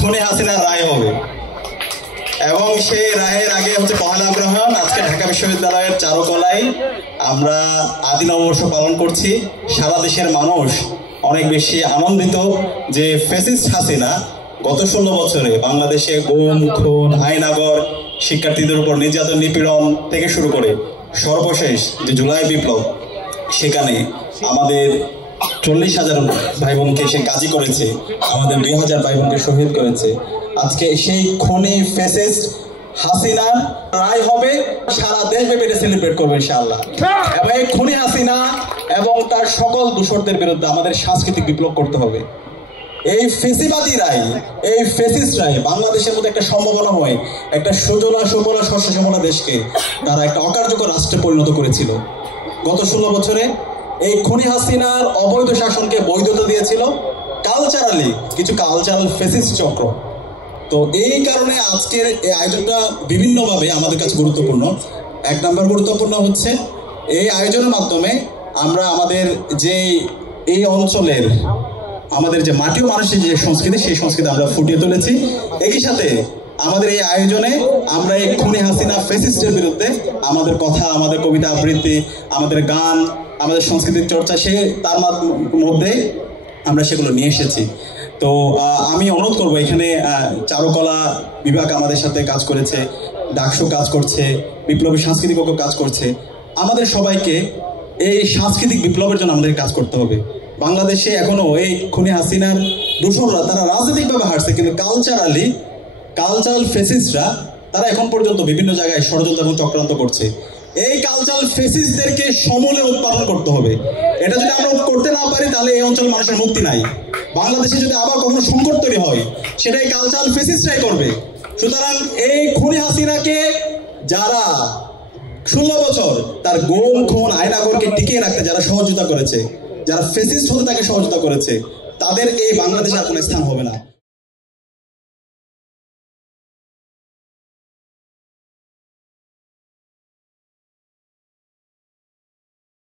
খুনি হাসিনার রায় হবে এবং সেই রায়ের আগে হচ্ছে পহেলা গ্রহণ। আজকে ঢাকা বিশ্ববিদ্যালয়ের চারুকলায় আমরা আদি নববর্ষ পালন করছি। সারা দেশের মানুষ অনেক বেশি আনন্দিত যে ফ্যাসিস্ট হাসিনা গত 16 বছরে বাংলাদেশে গুম, খুন, আইনাগর, শিক্ষার্থীদের উপর নির্যাতন, নিপীড়ন থেকে শুরু করে সর্বশেষ যে জুলাই বিপ্লব, সেখানে আমাদের 40,000 ভাই বোনকে সে কাজী করেছে, আমাদের 2,000 ভাই বোনকে শহীদ করেছে। আজকে সেই খুনি ফ্যাসিস্ট হাসিনার রায় হবে, সারা দেশব্যাপী এটা সেলিব্রেট করবে ইনশাআল্লাহ। এবং এই খুনি হাসিনা এবং তার সকল দূষরদের বিরুদ্ধে আমাদের সাংস্কৃতিক বিপ্লব করতে হবে। এই ফেসিবাদী রায়, এই ফেসিস্ট রায় বাংলাদেশের মধ্যে একটা সম্ভাবনাময়, একটা সুজলা সুফলা শস্য শ্যামলা দেশকে তারা একটা অকার্যকর রাষ্ট্রে পরিণত করেছিল। গত 16 বছরে এই খুনি হাসিনার অবৈধ শাসনকে বৈধতা দিয়েছিল কালচারালি কিছু কালচারাল ফেসিস্ট চক্র। তো এই কারণে আজকের এই আয়োজনটা বিভিন্নভাবে আমাদের কাছে গুরুত্বপূর্ণ। 1 নম্বর গুরুত্বপূর্ণ হচ্ছে এই আয়োজনের মাধ্যমে আমরা আমাদের যে এই অঞ্চলের আমাদের যে মাটি ও মানুষের যে সংস্কৃতি, সেই সংস্কৃতি আমরা ফুটিয়ে তুলেছি। একই সাথে আমাদের এই আয়োজনে আমরা এই খুনি হাসিনা ফ্যাসিস্টের বিরুদ্ধে আমাদের কথা, আমাদের কবিতা আবৃত্তি, আমাদের গান, আমাদের সংস্কৃতির চর্চা, সে তার মধ্যে আমরা সেগুলো নিয়ে এসেছি। তো আমি অনুরোধ করবো, এখানে চারুকলা বিভাগ আমাদের সাথে কাজ করেছে, ডাকসু কাজ করছে, বিপ্লবী সাংস্কৃতিক ঐক্য কাজ করছে। আমাদের সবাইকে এই সাংস্কৃতিক বিপ্লবের জন্য আমাদের কাজ করতে হবে। বাংলাদেশে এখনো এই খুনি হাসিনার দূষণরা তারা রাজনৈতিকভাবে হারছে, কিন্তু কালচারাল ফেসিস্টরা তারা এখন পর্যন্ত বিভিন্ন জায়গায় ষড়যন্ত্র এবং চক্রান্ত করছে। এই কালচারাল ফেসিস্টদেরকে সমূলে উৎপাদন করতে হবে। এটা যদি আমরা করতে না পারি তাহলে এই অঞ্চলের মানুষের মুক্তি নাই। বাংলাদেশে যদি আবার কখনো সংকট তৈরি হয় সেটা এই কালচারাল ফেসিস্টরাই করবে। সুতরাং এই খুনি হাসিনাকে যারা 16 বছর তার গুম, খুন, আইনাগরকে টিকিয়ে রাখতে যারা সহযোগিতা করেছে, যারা ফেসিস্ট হতে তাকে সহযোগিতা করেছে, তাদের এই বাংলাদেশে আর কোনো স্থান হবে না।